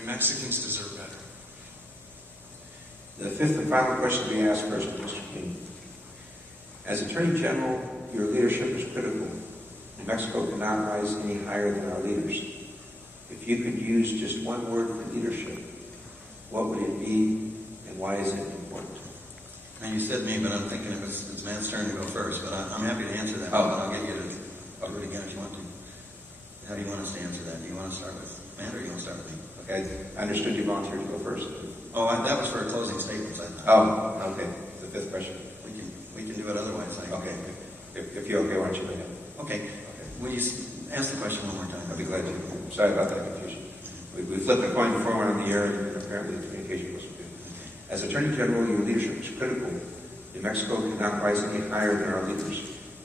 New Mexicans deserve better. The fifth and final question we ask President Mr. King. As Attorney General, your leadership is critical. New Mexico cannot rise any higher than our leaders. If you could use just one word for leadership, what would it be and why is it important? Now you said me, but I'm thinking it's Matt's turn to go first, but I'm happy to answer that. But I'll get you to do it again if you want to. How do you want us to answer that? Do you want to start with Matt or do you want to start with me? Okay, I understood you volunteered to go first. Oh, that was for closing statements, I thought. Oh, okay. The fifth question. We can do it otherwise. Okay. If you're okay, why don't you go ahead? Okay. Will you ask the question one more time? I'd be glad to. Sorry about that confusion. We flipped the coin before we're on the air, and apparently the communication wasn't good. As Attorney General, your leadership is critical. New Mexico cannot rise any higher than our leaders.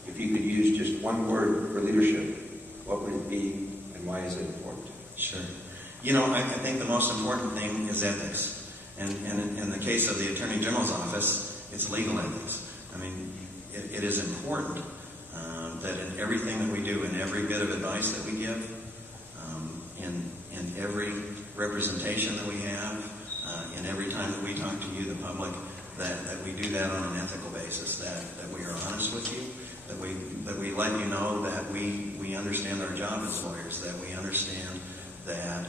If you could use just one word for leadership, what would it be, and why is it important? Sure. You know, I think the most important thing is ethics. And in the case of the Attorney General's office, it's legal ethics. I mean, it is important that in everything that we do, in every bit of advice that we give, in every representation that we have, in every time that we talk to you, the public, that we do that on an ethical basis, that we are honest with you, that we let you know that we understand our job as lawyers, that we understand that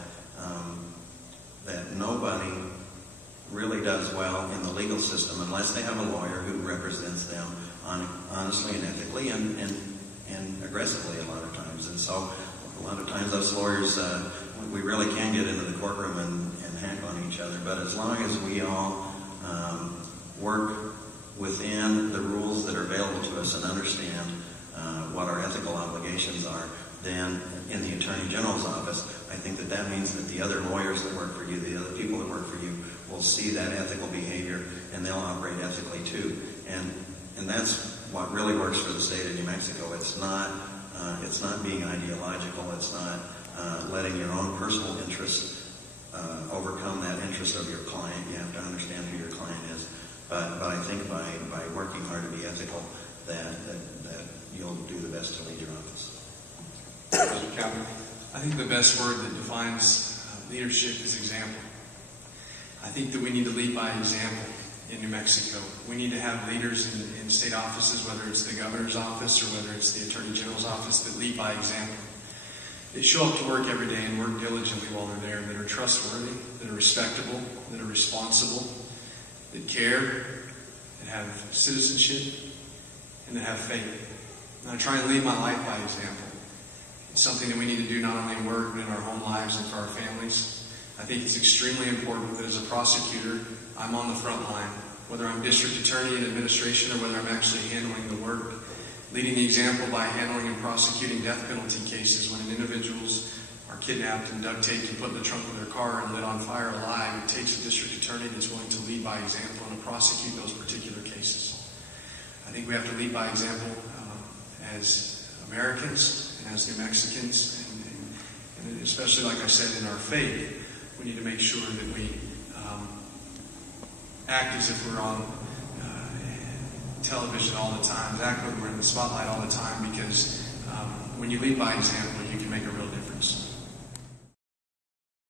nobody really does well in the legal system unless they have a lawyer who represents them honestly and ethically and aggressively a lot of times. And so a lot of times us lawyers, we really can get into the courtroom and hack on each other. But as long as we all work within the rules that are available to us and understand what our ethical obligations are, then in the Attorney General's office, I think that means that the other lawyers that work for you, the other people that work for you, will see that ethical behavior and they'll operate ethically too. And that's what really works for the state of New Mexico. It's not being ideological. It's not letting your own personal interests overcome that interest of your client. You have to understand who your client is. But I think by working hard to be ethical, that you'll do the best to lead your office. Mr. Chandler? I think the best word that defines leadership is example. I think that we need to lead by example in New Mexico. We need to have leaders in state offices, whether it's the governor's office or whether it's the Attorney General's office, that lead by example. They show up to work every day and work diligently while they're there, that are trustworthy, that are respectable, that are responsible, that care, that have citizenship, and that have faith. And I try and lead my life by example. It's something that we need to do not only in work, but in our home lives and for our families. I think it's extremely important that as a prosecutor, I'm on the front line, whether I'm district attorney in administration or whether I'm actually handling the work. Leading the example by handling and prosecuting death penalty cases when individuals are kidnapped and duct taped and put in the trunk of their car and lit on fire alive. It takes a district attorney that's willing to lead by example and to prosecute those particular cases. I think we have to lead by example as Americans and as New Mexicans, and especially, like I said, in our faith. We need to make sure that we act as if we're on television all the time, act when we're in the spotlight all the time, because when you lead by example, you can make a real